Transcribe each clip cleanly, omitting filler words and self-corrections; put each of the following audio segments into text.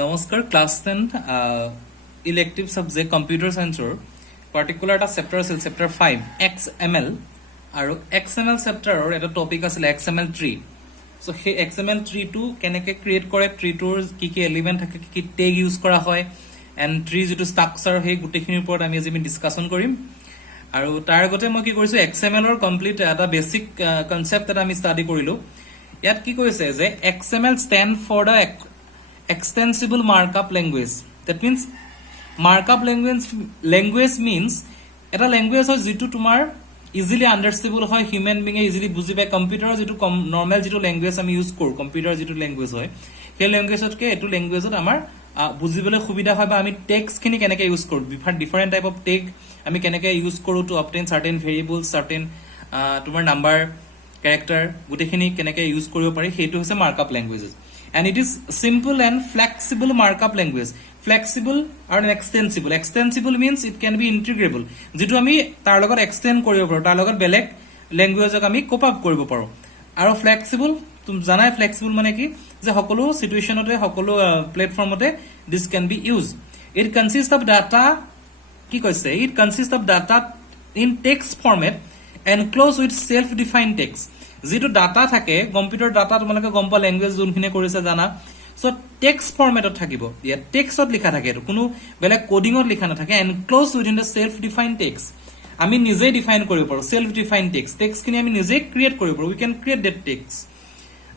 নমস্কাৰ class 10 elective subject computer সায়েন্সৰ particular এটা চেপ্টাৰ আছিল চেপ্টাৰ 5 XML আৰু XML চেপ্টাৰৰ এটা টপিক আছিল XML ট্ৰি সো সেই XML ট্ৰি টো কেনেকৈ ক্ৰিয়েট কৰে ট্ৰিটোৰ কি কি এলিমেন্ট থাকে কি টেগ ইউজ কৰা হয় এন্ড ট্ৰি যেটো ষ্ট্ৰাকচাৰ সেই গুটেখিনিৰ ওপৰত আমি আজি ডিসকাশন কৰিম আৰু তাৰ আগতে মই কি কৰিছো XML ৰ কমপ্লিট এটা বেসিক কনসেপ্ট এটা আমি ষ্টাডি কৰিলো ইয়াত কি কৈছে যে XML stand for the extensible markup language. That means markup language means এটা language হয় যেটো তোমাৰ easily understandable হয় human being easily বুজি পায় কম্পিউটাৰৰ যেটো নৰমাল যেটো ল্যাঙ্গুয়েজ আমি ইউজ কৰো কম্পিউটাৰ যেটো ল্যাঙ্গুয়েজ হয় সেই ল্যাঙ্গুয়েজতকে এটো ল্যাঙ্গুয়েজত আমাৰ বুজিবলৈ সুবিধা হয় বা আমি টেক্সট খিনি কেনেকৈ ইউজ কৰো ডিফাৰেন্ট টাইপ অফ টেগ আমি কেনেকৈ ইউজ কৰো টু অবটেইন সাৰ্টেন ভেৰিয়েবলস সাৰ্টেন তোমাৰ নাম্বাৰ ক্যাৰেক্টাৰ গুটেখিনি কেনেকৈ ইউজ কৰিব পাৰি সেইটো হৈছে markup languages and it is simple and flexible markup language flexible and extensible extensible means it can be integrable যেটো আমি তাৰ লগত এক্সটেন্ড কৰিব পাৰো তাৰ লগত বেলেগ ল্যাঙ্গুয়েজক আমি কোপ আপ কৰিব পাৰো আৰু ফ্লেক্সিবল তুমি জানাই ফ্লেক্সিবল মানে কি যে সকলো সিচুৱেচনতে সকলো প্ল্যাটফৰ্মতে this can be used it consists of data কি কৈছে it consists of data in text format enclosed with self defined text যেটো ডাটা থাকে কম্পিউটাৰ ডাটা তোমালোকে গম পা ল্যাঙ্গুয়েজ যোনখিনি কৰিছে জানা সো টেক্সট ফৰমেটত থাকিব ইয়া টেক্সটত লিখা থাকে কোনো বেলেগ কোডিংত লিখা নাথাকে enclose within the self defined text আমি নিজে ডিফাইন কৰিব পাৰো সেলফ ডিফাইন্ড টেক্সটখিনি আমি নিজে ক্ৰিয়েট কৰিব পাৰো we can create that text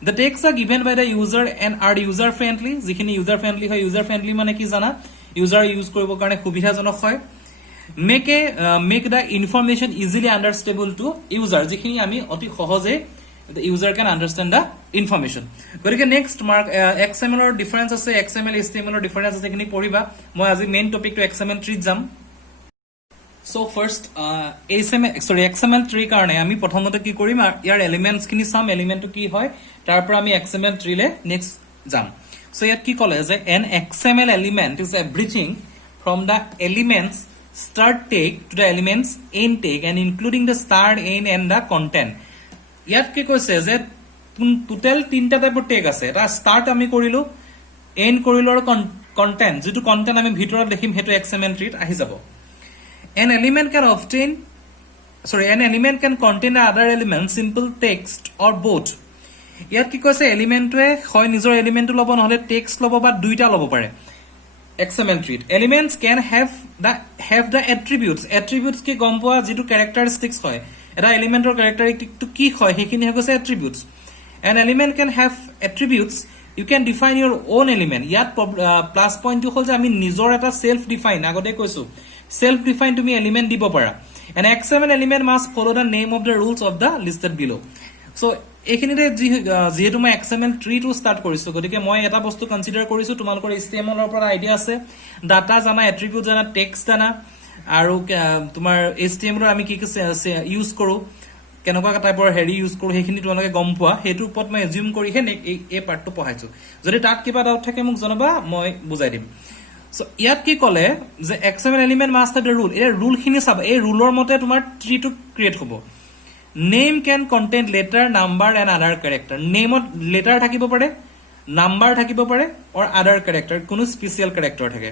the text are given by the user and are user friendly যিখিনি ইউজাৰ ফ্ৰেন্ডলি হয় ইউজাৰ ফ্ৰেন্ডলি মানে কি জানা ইউজাৰ ইউজ কৰিব কাৰণে সুবিধাজনক হয় make the information easily understandable to user যিখিনি আমি অতি সহজে the user can understand the information গতিকে next mark XML or difference আছে XML HTML or difference আছে এখিনি পঢ়িবা মই আজি main topic to XML tree যাম সো ফাৰ্স্ট XML ট্ৰি কাৰণে আমি প্ৰথমতে কি কৰিম ইয়াৰ এলিমেন্টস খিনি সাম এলিমেন্টটো কি হয় তাৰ পৰা আমি XML ট্ৰিলে নেক্সট যাম সো ইয়াত কি কলে যে an XML element is everything from the elements start tag to the elements end tag and including the start end and the content ইয়াত কি কৈছে যে টোটাল তিনটা টাইপৰ টেগ আছে এটা স্টাৰ্ট আমি কৰিলো এন্ড কৰিলো আৰু কন্টেন্ট যেটো কন্টেন্ট আমি ভিতৰত লিখিম হেতু XML ট্ৰিত আহি যাব an element can contain other elements simple text or both ইয়াত কি কৈছে এলিমেন্টে হয় নিজৰ এলিমেন্টটো লব নহলে টেক্সট লব বা দুইটা লব পাৰে XML treat elements can have the attributes কি গম পোৱা যেটো characteristics হয় এটা এলিমেন্টৰ characteristic to কি হয় হেখিনি হৈছে attributes an element can have attributes you can define your own element ইয়াত প্লাস পইণ্ট টো হল যে আমি নিজৰ এটা সেলফ ডিফাইন আগতে কৈছো সেলফ ডিফাইন তুমি এলিমেন্ট দিব পাৰা an XML element must follow the name of the rules of the listed below so এখিনিতে যেহেতু মই XML ট্ৰি টু ষ্টাৰ্ট কৰিছো গতিকে মই এটা বস্তু কনসিডাৰ কৰিছো তোমালোকৰ HTML ৰ পৰা আইডিয়া আছে ডাটা জানা এট্ৰিবিউট জানা টেক্সট জানা আৰু তোমাৰ HTML ৰ আমি কি কি ইউজ কৰো কেনেকুৱা টাইপৰ হেৰি ইউজ কৰো হেখিনি তোমালোকে গম পোৱা হেতু ওপৰত মই এজিউম কৰি হে এই পাৰ্টটো পঢ়াইছো যদি তাত কিবা ডাউট থাকে মোক জনাবা মই বুজাই দিম সো ইয়াত কি কলে যে XML element must have the rule এই রুল খিনি চাবা এই ৰুলৰ মতে তোমাৰ ট্ৰি টু ক্ৰিয়েট হ'ব name can contain letter number and other character name of letter থাকিব পাৰে number থাকিব পাৰে or other character কোনো স্পেশাল character থাকে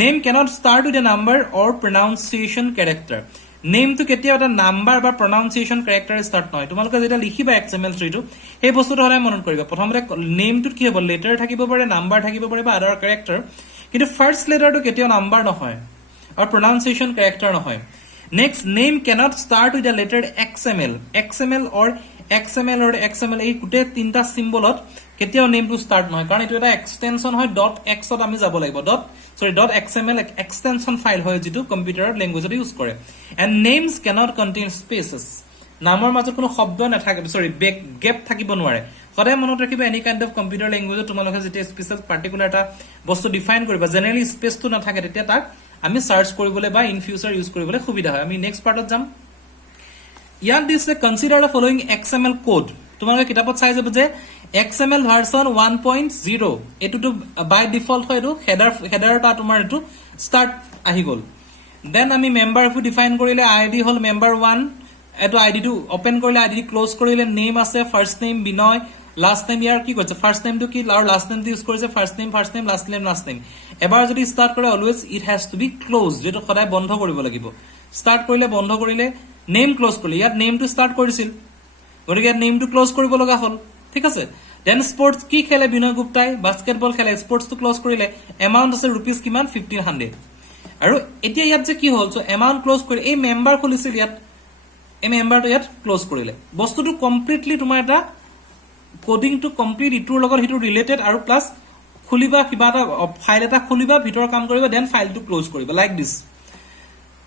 name cannot start with a number or pronunciation character name to কেতিয়া এটা number বা pronunciation character start নহয় তোমালোকে যেটা লিখিবা XML ট্ৰি টু এই বস্তুটো হলে মনত কৰিবা প্ৰথমতে name টো কি হ'ব letter থাকিব পাৰে number থাকিব পাৰে বা other character কিন্তু ফাৰ্স্ট লেটাৰ টো কেতিয়া নাম্বাৰ নহয় or pronunciation character নহয় Next, name cannot start with the letter XML এই কুটে তিনটা সিম্বলত কেতিয়াও নেম টু স্টার্ট নহয় কাৰণ এটো এটা এক্সটেনশন হয় .x ত আমি যাব লাগিব .xml এক্সটেনশন ফাইল হয় যেটো কম্পিউটাৰ ল্যাঙ্গুৱেজত ইউজ কৰে and names cannot contain spaces নামৰ মাজত কোনো শব্দ নাথাকে গেপ থাকিব নোৱাৰে সদায় মনত ৰাখিবা এনি কাইন্ড অফ কম্পিউটাৰ ল্যাঙ্গুৱেজত তোমালোকে যেতিয়া স্পেশাল পাৰ্টিকুলাৰ এটা বস্তু ডিফাইন কৰিবা জেনাৰেলি স্পেসটো নাথাকে তেতিয়া তাক আমি সাৰ্চ কৰিবলৈ বা ইন ফিউচাৰ ইউজ কৰিবলৈ সুবিধা হয় আমি নেক্সট পাৰ্টত যাম ইয়াত দিছে consider the following XML code তোমালোকে কিতাপত চাই যাব যে XML ভাৰ্সন 1.0 এটো বাই ডিফল্ট হয় এটো হেডাৰটা তোমাৰ এটো স্টাৰ্ট আহি গল দেন আমি মেম্বাৰ ফু ডিফাইন কৰিলে আইডি হল মেম্বাৰ 1 এটো আইডি টু ওপেন কৰিলে আইডি ক্লোজ কৰিলে নেম আছে first name Binoy last name ইয়াৰ কি কৰিছে ফাৰ্ষ্ট নেমটো কি আৰু লাষ্ট নেমটো ইউজ কৰিছে ফাৰ্ষ্ট নেম লাষ্ট নেম এবাৰ যদি ষ্টাৰ্ট কৰে always it has to be close যেটো সদায় বন্ধ কৰিব লাগিব ষ্টাৰ্ট কৰিলে বন্ধ কৰিলে নেম ক্লোজ কৰিলে ইয়াত নেমটো ষ্টাৰ্ট কৰিছিল গতিকে ইয়াত নেমটো ক্লোজ কৰিব লগা হ'ল ঠিক আছে দেন স্পৰ্টছ কি খেলে বিনয় গুপ্তাই বাস্কেটবল খেলে স্পৰ্টছটো ক্লোজ কৰিলে এমাউন্ট আছে ৰুপিজ কিমান 1500 আৰু এতিয়া ইয়াত যে কি হ'ল সো এমাউন্ট ক্লোজ কৰি এই মেম্বাৰ খুলিছিল ইয়াত এই মেম্বাৰটো ইয়াত ক্লোজ কৰিলে বস্তুটো কমপ্লিটলি তোমাৰ এটা কোডিং টু কমপ্লিট ইটোৰ লগত হিটো ৰিলেটেড আৰু প্লাস খুলিবা কিবা এটা ফাইল এটা খুলিবা ভিতৰ কাম কৰিবা দেন ফাইলটো ক্লোজ কৰিবা লাইক দিস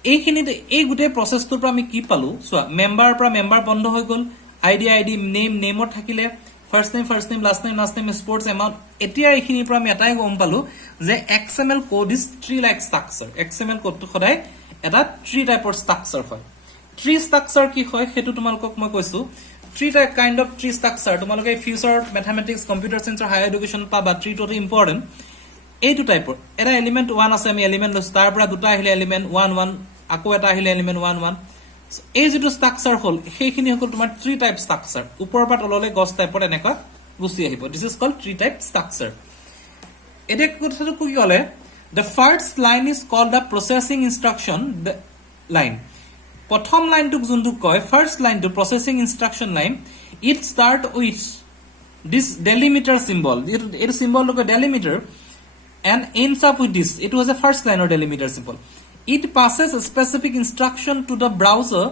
এইখিনিতে এই গুটে প্ৰসেসটোৰ পৰা আমি কি পালো সো মেম্বাৰৰ পৰা মেম্বাৰ বন্ধ হৈ গল আইডি নেমত থাকিলে first name last name sports amount এতিয়া এইখিনিৰ পৰা আমি এটাই গম পালো যে XML code is tree like structure XML কোডটো সদায় এটা ট্ৰি টাইপৰ স্ট্ৰাকচাৰ হয় ট্ৰি স্ট্ৰাকচাৰ কি হয় হেতু তোমালোকক মই কৈছো tree type kind of tree structure তোমালোকে future mathematics computer science higher education পাবা ট্ৰি টো ইম্পৰ্টেন্ট এইটো টাইপৰ এটা এলিমেন্ট 1 আছে আমি এলিমেন্ট লৈছো তাৰ পৰা দুটা আহিলে এলিমেন্ট 1 আকৌ এটা আহিলে এলিমেন্ট 1 এই যেটো স্ট্ৰাকচাৰ হল সেইখিনি হল তোমাৰ ট্ৰি টাইপ স্ট্ৰাকচাৰ ওপৰৰ পৰা তললৈ গছ টাইপৰ এনেকা গুছি আহিব this is called tree type structure এটা কথাটো কি কলে the first line is called the processing instruction the line প্ৰথম লাইনটোক যোনটো কয় ফাৰ্স্ট লাইনটো processing instruction line it start with this delimiter symbol it symbol লোকে delimiter and ends up with this it was a first line or delimiter symbol it passes a specific instruction to the browser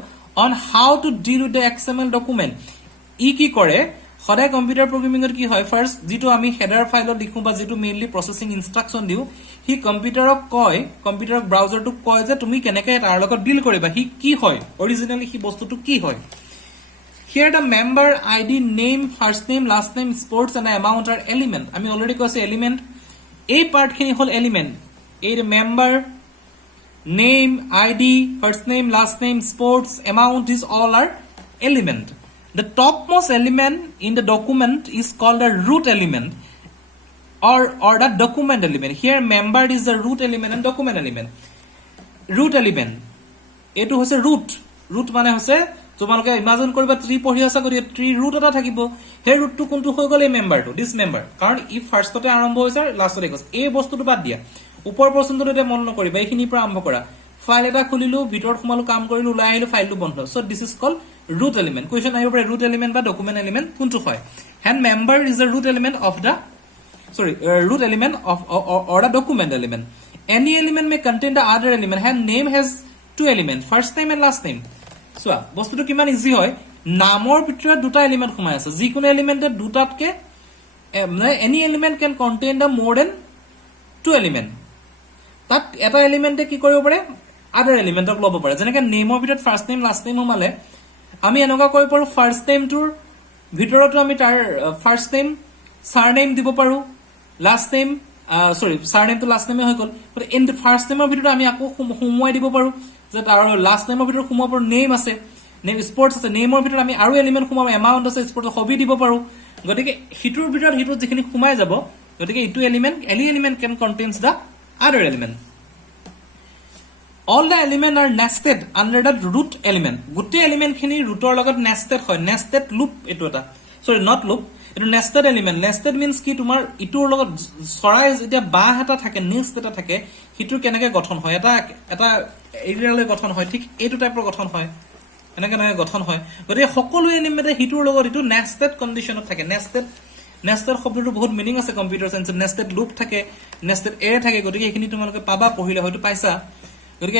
on how to deal with the XML document ই কি কৰে সদায় computer প্ৰগ্ৰামিংৰ কি হয় first যেটো আমি header ফাইলত লিখো বা যেটো মেইনলি প্ৰসেসিং ইনস্ট্ৰাকশন দিও হি কম্পিউটাৰক কয় কম্পিউটাৰ ব্ৰাউজাৰটো কয় যে তুমি কেনেকৈ তাৰ লগত ডিল কৰিবা হি কি হয় অৰিজিনালি হি বস্তুটো কি হয় here the member id name first name last name sports and amount are element আমি অলৰেডি কৈছে এলিমেন্ট এই পাৰ্ট খিনি হল এলিমেন্ট এই member name id first name last name sports amount is all are element the topmost element in the document is called a root element or the document element here member is the root element and document element root element etu hoise root mane hoise তোমালোকে imagine কৰিবা tree পঢ়ি আছা কৰি tree root এটা থাকিব হে ৰুটটো কোনটো হৈ গলে মেম্বাৰটো দিস মেম্বাৰ কাৰণ ই ফাৰ্ষ্টতে আৰম্ভ হৈছে লাষ্টতে গৈছে এই বস্তুটো বাদ দিয়া ওপৰ পৰ্যন্তটো এটা মন নকৰিবা এইখিনি পৰা আৰম্ভ কৰা ফাইল এটা খুলিলো ভিতৰত সোমালো কাম কৰিলো ওলাই আহিলো ফাইলটো বন্ধ so this is called root element question আহিব পাৰে root element বা document element কোনটো হয় and member is the root element of the root element of or the document element any element may contain the other element and name has two elements first name and last name so বস্তুটো কিমান easy হয় নামৰ ভিতৰত দুটা element সোমাই আছে যিকোনো এলিমেন্টে দুটাতকে any element can contain the more than two element তাত এটা এলিমেন্টে কি কৰিব পাৰে আদাৰ এলিমেন্টক ল'ব পাৰে যেনেকৈ নেমৰ ভিতৰত ফাৰ্ষ্ট নেম লাষ্ট নেম সোমালে আমি এনেকুৱা কৈ পাৰো ফাৰ্ষ্ট নেমটোৰ ভিতৰতো আমি তাৰ ফাৰ্ষ্ট নেম সাৰনেম দিব পাৰো লাষ্ট নেম সাৰনেম তো লাষ্ট নেমে হৈ গল বাট ইন দ্য ফাৰ্ষ্ট নেমৰ ভিতৰত আমি আকৌ সোমোৱাই দিব পাৰো যে তাৰ লাষ্ট নেমৰ ভিতৰত সোমাব পাৰো নেম আছে নেম স্পৰ্টছ আছে নেমৰ ভিতৰত আমি আৰু এলিমেন্ট সোমাব এমাউন্ট আছে স্পৰ্টছ হবি দিব পাৰো গতিকে হিটোৰ ভিতৰত হিটো যিখিনি সোমাই যাব গতিকে ইটো element any element can contains the other element all the element are nested under the root element গুটি এলিমেন্ট খিনি ৰুটৰ লগত nested হয় nested loop এটো এটা not loop এটো nested element nested means কি তোমাৰ ইটোৰ লগত সৰাই যেতিয়া বাহ এটা থাকে নেক্সট এটা থাকে হিটোৰ কেনেকৈ গঠন হয় এটা এৰিয়ালৈ গঠন হয় ঠিক এইটো টাইপৰ গঠন হয় এনেকৈ গঠন হয় গতিকে সকলো এলিমেন্টে হিটোৰ লগত ইটো nested কন্ডিশনত থাকে nested শব্দটো বহুত মিনিং আছে কম্পিউটাৰ সায়েন্সত nested loop থাকে nested array থাকে গতিকে এখিনি তোমালোকে পাবা পঢ়িলে হয়তো পাইছা গতিকে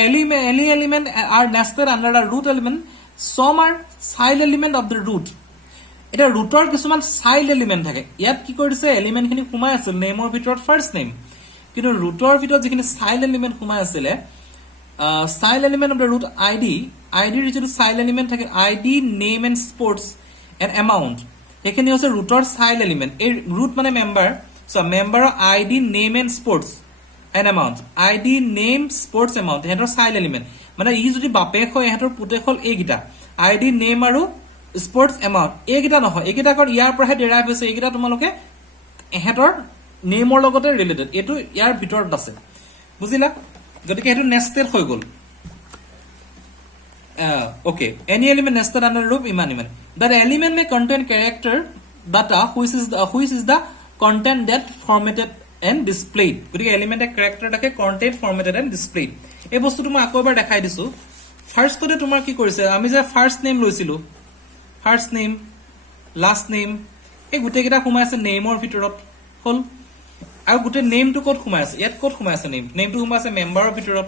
any element are nested under the root element some are child element of the root এটা ৰুটৰ কিছুমান চাইল্ড এলিমেন্ট থাকে ইয়াত কি কৰিছে এলিমেন্ট খিনি সোমাই আছিল নেমৰ ভিতৰত ফাৰ্ষ্ট নেম কিন্তু ৰুটৰ ভিতৰত যিখিনি চাইল্ড এলিমেন্ট সোমাই আছিল child element of the root আইডিৰ যিটো চাইল্ড এলিমেন্ট থাকে ID name and sports and amount এখিনি হৈছে ৰুটৰ চাইল্ড এলিমেন্ট এই ৰুট মানে মেম্বাৰ মেম্বাৰৰ ID name and sports and amount ID name sports amount এহেঁতৰ চাইল্ড এলিমেন্ট মানে ই যদি বাপেক হয় এহেঁতৰ পুতেক হ'ল এইকেইটা আইডি নেম আৰু স্পৰ্টছ এমাউন্ট এইকেইটা নহয় এইকেইটা কাৰণ ইয়াৰ পৰাহে ডেৰাইভ হৈছে এইকেইটা তোমালোকে এহেঁতৰ নেমৰ লগতে ৰিলেটেড এইটো ইয়াৰ ভিতৰত আছে বুজিলা গতিকে এইটো নেষ্টেড হৈ গ'ল okay any element nested under loop iman that element may contain character data which is the content that formatted and displayed গতিকে এলিমেন্ট ক্যাৰেক্টাৰ থাকে content formatted and displayed এই বস্তুটো মই আকৌ এবাৰ দেখাই দিছো ফাৰ্স্ট কোডে তোমাৰ কি কৰিছে আমি যে ফাৰ্স্ট নেম লৈছিলো ফাৰ্স্ট নেম লাষ্ট নেম এই গুটে কিটা সোমাই আছে নেমৰ ভিতৰত হল আৰু গুটে নেমটো কোড সোমাই আছে ইয়াত কোড সোমাই আছে নেমটো সোমাই আছে মেম্বাৰৰ ভিতৰত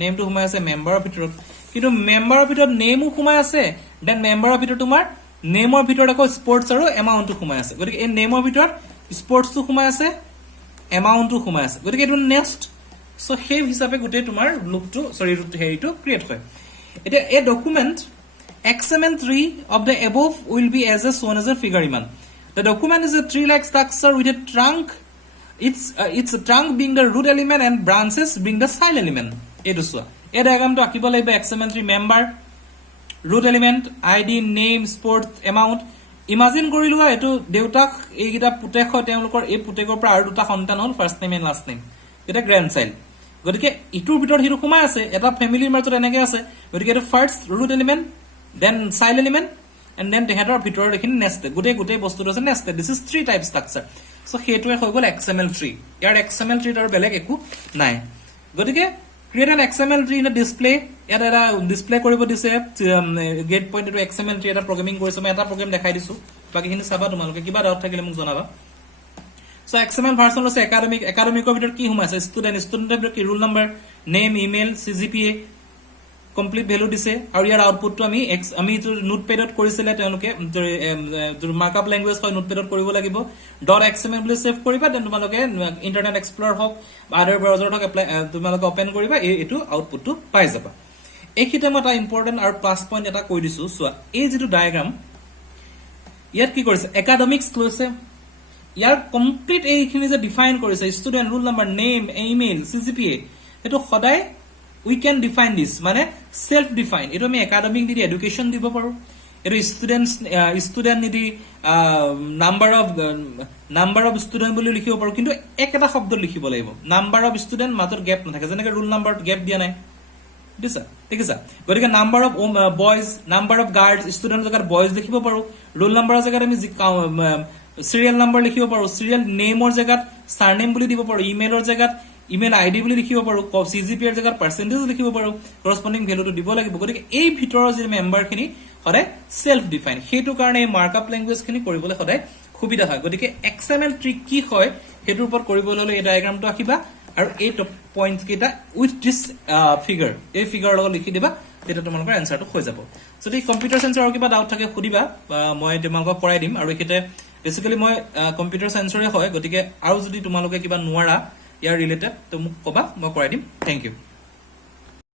নেমটো সোমাই আছে মেম্বাৰৰ ভিতৰত কিন্তু মেম্বাৰৰ ভিতৰত নেমও সোমাই আছে দেন মেম্বাৰৰ ভিতৰত তোমাৰ নেমৰ ভিতৰত আকৌ স্পৰ্টছ আৰু এমাউন্টটো সোমাই আছে গতিকে এই নেমৰ ভিতৰত স্পৰ্টছটো সোমাই আছে এমাউন্টটো সোমাই আছে গতিকে এইটো নেক্সট সো সেই হিচাপে গুটে তোমাৰ লুপটো সৰি হেৰিটো ক্ৰিয়েট হয় এটা এ document XML3 of the above will be as a shown as a figure iman the document is a tree-like structure with a trunk its trunk being the root element and branches being the side element etu soa e diagram to akibo laibe XML3 member root element id name sport amount imagine korilu etu deutak eigita putek hoy teulukor ei putekor pra aru duta santan hol first name and last name eta grandchild গতিকে ইটোৰ ভিতৰত hero সোমাই আছে এটা ফ্যামিলিৰ মাজত এনেকে আছে গতিকে এটো first root element then side element and then তেহেতৰ ভিতৰৰ এখিনি nested গুটে বস্তুটো আছে nested this is three type structure so হেতুৱে হৈ গল XML3 ইয়াৰ XML3 ৰ বেলেগ একো নাই গতিকে create an XML3 in a display ইয়াত এটা ডিসপ্লে কৰিব দিছে গেট পইণ্ট এটো XML3 এটা প্ৰগ্ৰামিং কৰিছে মই এটা প্ৰগ্ৰাম দেখাই দিছো বাকিখিনি চাবা তোমালোকে কিবা ডাউট থাকিলে মোক জনাবা so XML version আছে একাডেমিকৰ ভিতৰত কি সোমাইছে ষ্টুডেন্টৰ ভিতৰত কি roll number name email CGPA complete value দিছে আৰু ইয়াৰ আউটপুটটো আমি নোটপ্যাডত কৰিছিলে তেওঁলোকে মাৰ্কআপ ল্যাঙ্গুৱেজ হয় নোটপ্যাডত কৰিব লাগিব .xml বুলি সেভ কৰিবা দেন তোমালোকে ইন্টাৰনেট এক্সপ্লোৰাৰ হক বা আদাৰ ব্ৰাউজাৰত হক এপ্লাই তোমালোকে ওপেন কৰিবা এটো আউটপুটটো পাই যাবা এইখিতে মই এটা ইম্পৰ্টেন্ট আৰু প্লাস পইণ্ট এটা কৈ দিছো সোৱা এই যেটো ডায়াগ্ৰাম ইয়াত কি কৰিছে একাডেমিক্স লৈছে ইয়াৰ কমপ্লিট এইখিনি যে ডিফাইন কৰিছে student roll number name email CGPA এটো সদায় we can define this মানে self define এটো আমি একাডেমিক দি এডুকেশন দিব পাৰো এটো স্টুডেন্ট নিদি নাম্বাৰ অফ স্টুডেন্ট বুলি লিখিব পাৰো কিন্তু একটা শব্দ লিখিব লাগিব নাম্বাৰ অফ স্টুডেন্ট মাত্ৰ গ্যাপ নাথাকে যেনেকৈ ৰোল নম্বৰ গ্যাপ দিয়া নাই দিছা ঠিক আছে গতিকে number of boys number of girls student জাগাত বয়জ লিখিব পাৰো ৰোল নম্বৰৰ জাগাত আমি সিৰিয়াল নাম্বাৰ লিখিব পাৰো সিৰিয়াল নেমৰ জাগাত সাৰনেম বুলি দিব পাৰো ইমেইলৰ জাগাত ইমেইল আইডি বুলি লিখিব পাৰো CGPA এৰ জায়গাত পাৰ্সেন্টেজ লিখিব পাৰো কৰসপন্ডিং ভ্যালুটো দিব লাগিব গতিকে এই ভিতৰৰ যে মেম্বাৰখিনি সদায় সেলফ ডিফাইন হেতু কাৰণে এই মাৰ্কআপ ল্যাঙ্গুৱেজ খিনি কৰিবলৈ সদায় সুবিধা হয় গতিকে XML3 কি হয় হেতুৰ ওপৰত কৰিবলৈ হলে এই ডায়াগ্ৰামটো আকিবা আৰু এই পইণ্টস কেটা উইথ দিস ফিগাৰ এই ফিগাৰৰ লগত লিখি দিবা তেতিয়া তোমালোকৰ এনসাৰটো হৈ যাব যদি কম্পিউটাৰ সায়েন্সৰ কিবা ডাউট থাকে খুদিবা মই তোমালোকক কৰাই দিম আৰু একিতে বেসিক্যালি মই কম্পিউটাৰ সায়েন্সৰে হয় গতিকে আৰু যদি তোমালোকে কিবা নোৱাৰা ইয়াৰ ৰিলেটেড তো মোক কবা মই কৰাই দিম থ্যাংক ইউ